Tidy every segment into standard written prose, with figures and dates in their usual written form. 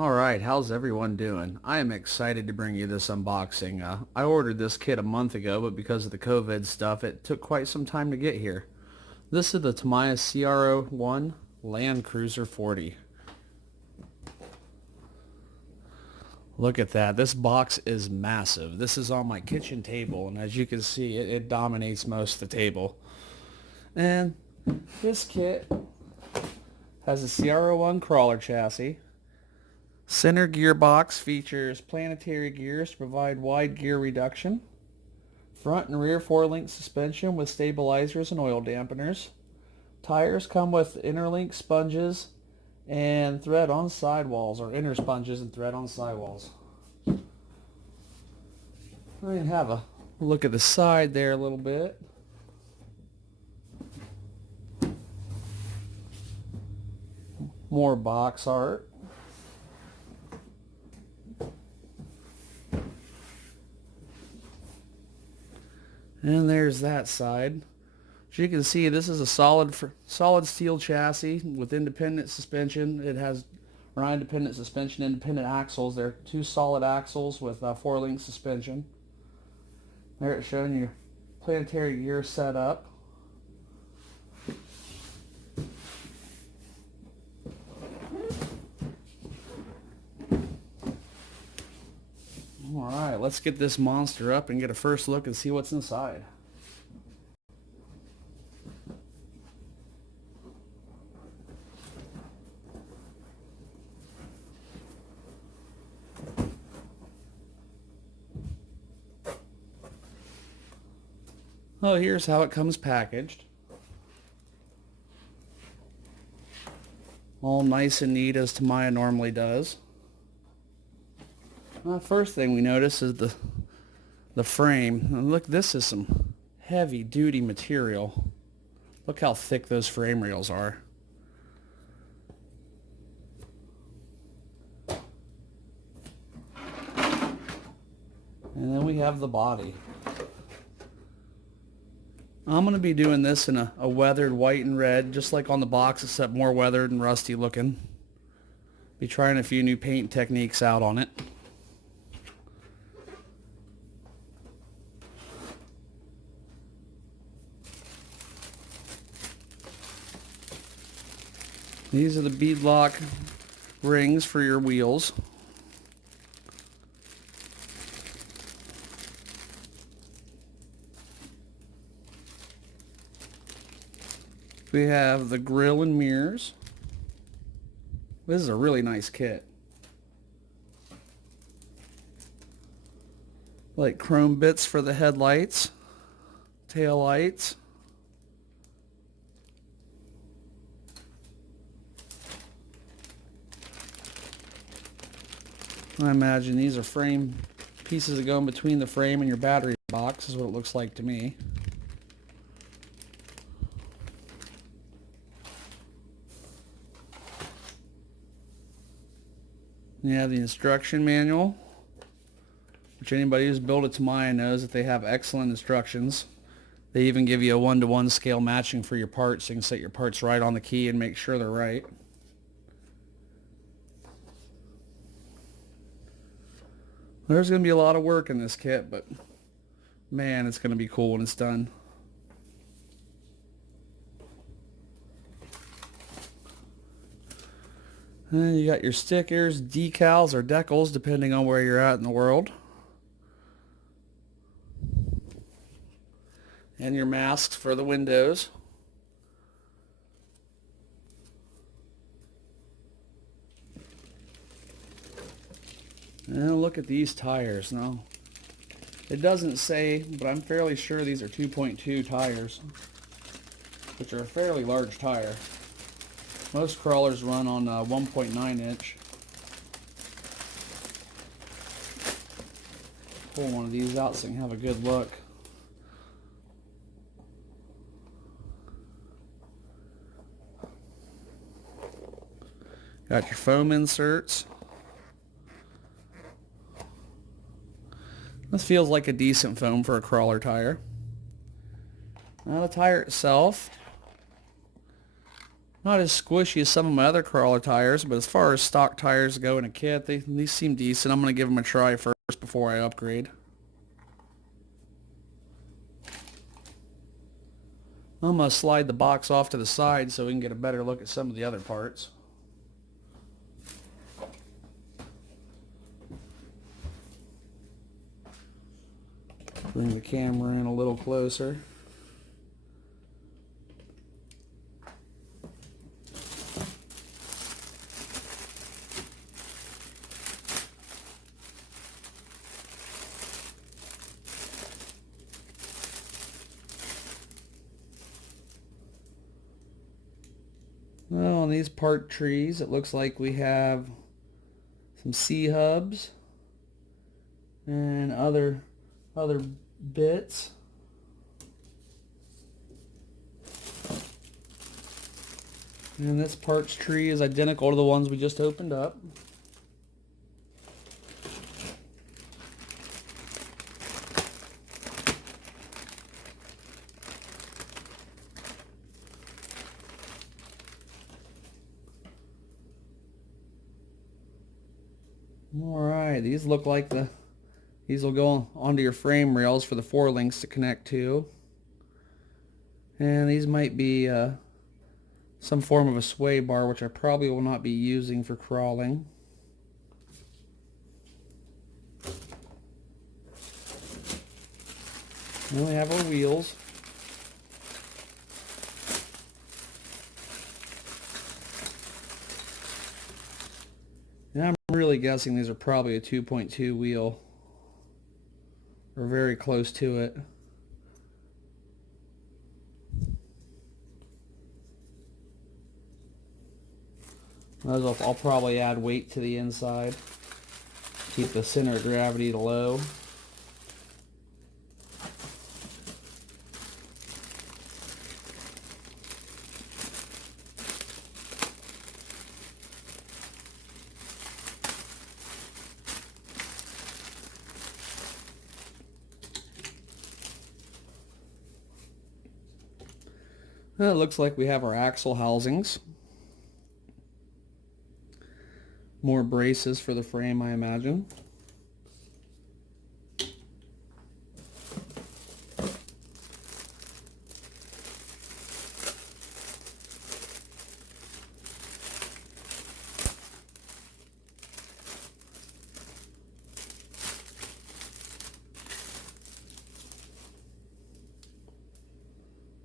Alright, how's everyone doing? I am excited to bring you this unboxing. I ordered this kit a month ago, but because of the COVID stuff, it took quite some time to get here. This is the Tamiya CR-01 Land Cruiser 40. Look at that. This box is massive. This is on my kitchen table, and as you can see, it dominates most of the table. And this kit has a CR-01 crawler chassis. Center gearbox features planetary gears to provide wide gear reduction. Front and rear four-link suspension with stabilizers and oil dampeners. Tires come with interlink sponges and thread on sidewalls, or inner sponges and thread on sidewalls. I can have a look at the side there a little bit. More box art. And there's that side. As you can see, this is a solid steel chassis with independent suspension. It has not independent suspension, independent axles. They're two solid axles with four-link suspension. There it's showing you planetary gear setup. Alright, let's get this monster up and get a first look and see what's inside. Oh, here's how it comes packaged. All nice and neat as Tamiya normally does. First thing we notice is the frame. And look, this is some heavy duty material. Look how thick those frame rails are. And then we have the body. I'm going to be doing this in a weathered white and red, just like on the box, except more weathered and rusty looking. Be trying a few new paint techniques out on it. These are the beadlock rings for your wheels. We have the grille and mirrors. This is a really nice kit. Like chrome bits for the headlights, tail lights. I imagine these are frame pieces that go in between the frame and your battery box, is what it looks like to me. You have the instruction manual, which anybody who's built a Tamiya knows that they have excellent instructions. They even give you a 1-to-1 scale matching for your parts, so you can set your parts right on the key and make sure they're right. There's going to be a lot of work in this kit, but man, it's going to be cool when it's done. And you got your stickers, decals, or decals, depending on where you're at in the world. And your masks for the windows. And look at these tires. Now, it doesn't say, but I'm fairly sure these are 2.2 tires, which are a fairly large tire. Most crawlers run on 1.9 inch. Pull one of these out so you can have a good look. Got your foam inserts. This feels like a decent foam for a crawler tire. Now the tire itself Not as squishy as some of my other crawler tires, but as far as stock tires go in a kit, these seem decent. I'm going to give them a try first before I upgrade. I'm going to slide the box off to the side so we can get a better look at some of the other parts. Bring the camera in a little closer. Well, on these part trees, it looks like we have some C-hubs and other bits. And this parts tree is identical to the ones we just opened up. Alright, these look like these will go onto your frame rails for the forelinks to connect to. And these might be some form of a sway bar, which I probably will not be using for crawling. Then we have our wheels. And I'm really guessing these are probably a 2.2 wheel, or very close to it. I'll probably add weight to the inside, keep the center of gravity low. It looks like we have our axle housings. More braces for the frame, I imagine.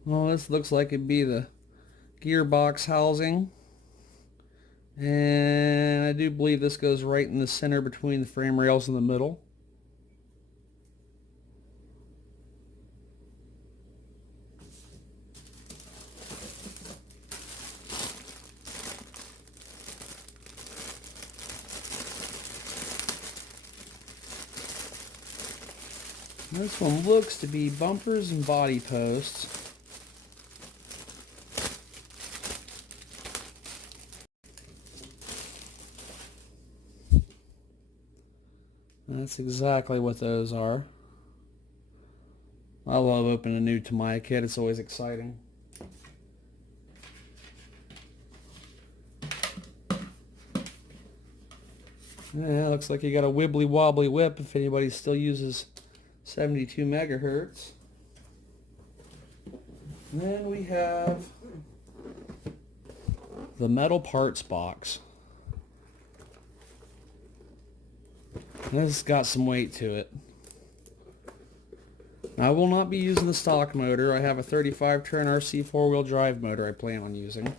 Well, this looks like it'd be the gearbox housing. And I do believe this goes right in the center between the frame rails in the middle. This one looks to be bumpers and body posts. That's exactly what those are. I love opening a new Tamiya kit. It's always exciting. Yeah, looks like you got a wibbly wobbly whip if anybody still uses 72 megahertz. And then we have the metal parts box. This has got some weight to it. Now, I will not be using the stock motor. I have a 35 turn RC four-wheel drive motor I plan on using.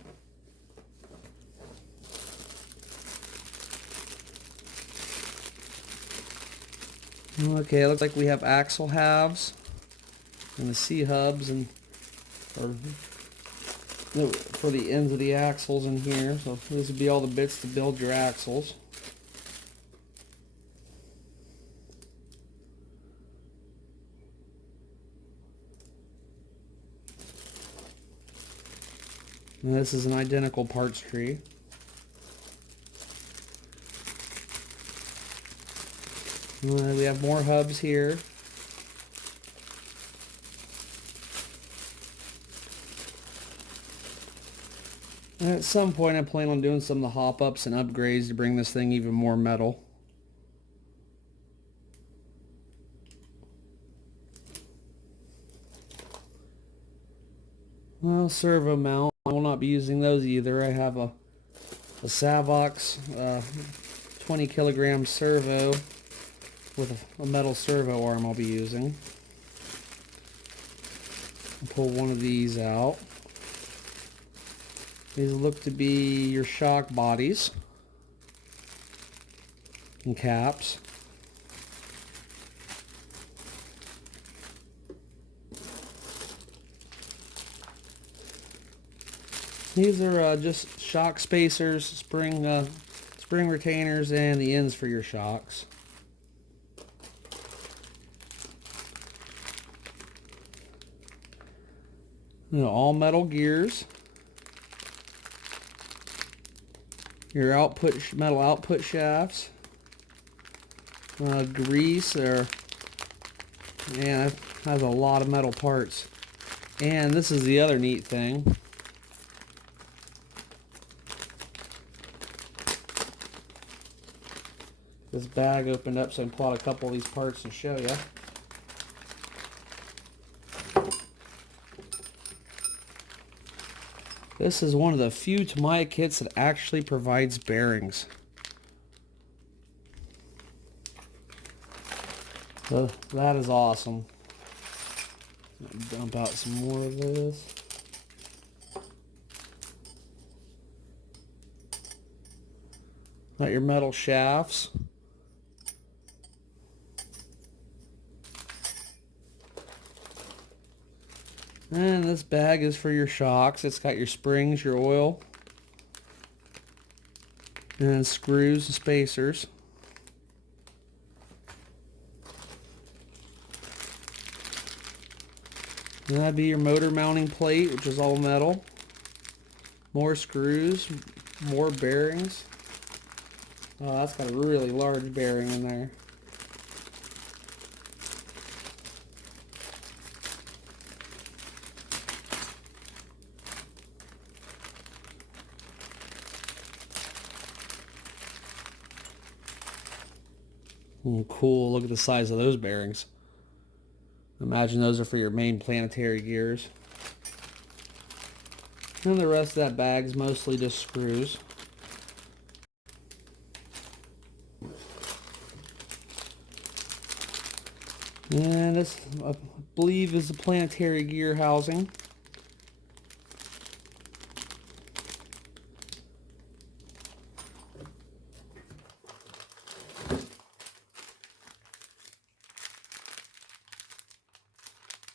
Okay, it looks like we have axle halves and the C-hubs and for the ends of the axles in here. So these would be all the bits to build your axles. And this is an identical parts tree. We have more hubs here. And at some point I plan on doing some of the hop-ups and upgrades to bring this thing even more metal. Well, servo mount, I will not be using those either. I have a Savox 20 kilogram servo with a metal servo arm I'll be using. I'll pull one of these out. These look to be your shock bodies and caps. These are just shock spacers, spring retainers, and the ends for your shocks. All metal gears. Your metal output shafts. Grease, man, that has a lot of metal parts. And this is the other neat thing. This bag opened up so I can pull out a couple of these parts and show you. This is one of the few Tamiya kits that actually provides bearings. So that is awesome. Dump out some more of this. Got your metal shafts. And this bag is for your shocks. It's got your springs, your oil, and screws and spacers. And that'd be your motor mounting plate, which is all metal. More screws, more bearings. Oh, that's got a really large bearing in there. Oh, cool, look at the size of those bearings. Imagine those are for your main planetary gears. And the rest of that bag is mostly just screws. And this, I believe, is the planetary gear housing.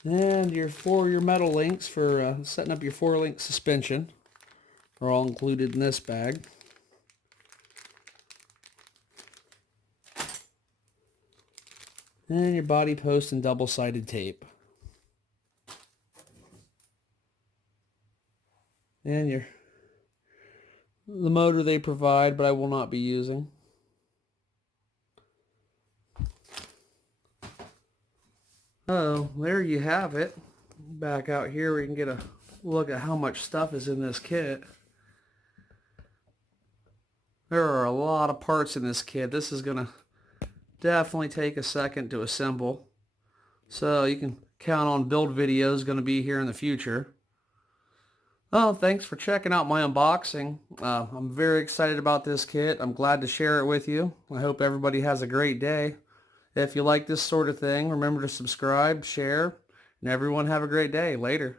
And your metal links for setting up your 4-link suspension are all included in this bag. And your body post and double-sided tape. And the motor they provide, but I will not be using. Oh, there you have it. Back out here we can get a look at how much stuff is in this kit. There are a lot of parts in this kit. This is gonna definitely take a second to assemble. So you can count on build videos going to be here in the future. Well, thanks for checking out my unboxing. I'm very excited about this kit. I'm glad to share it with you. I hope everybody has a great day. If you like this sort of thing, remember to subscribe, share, and everyone have a great day. Later.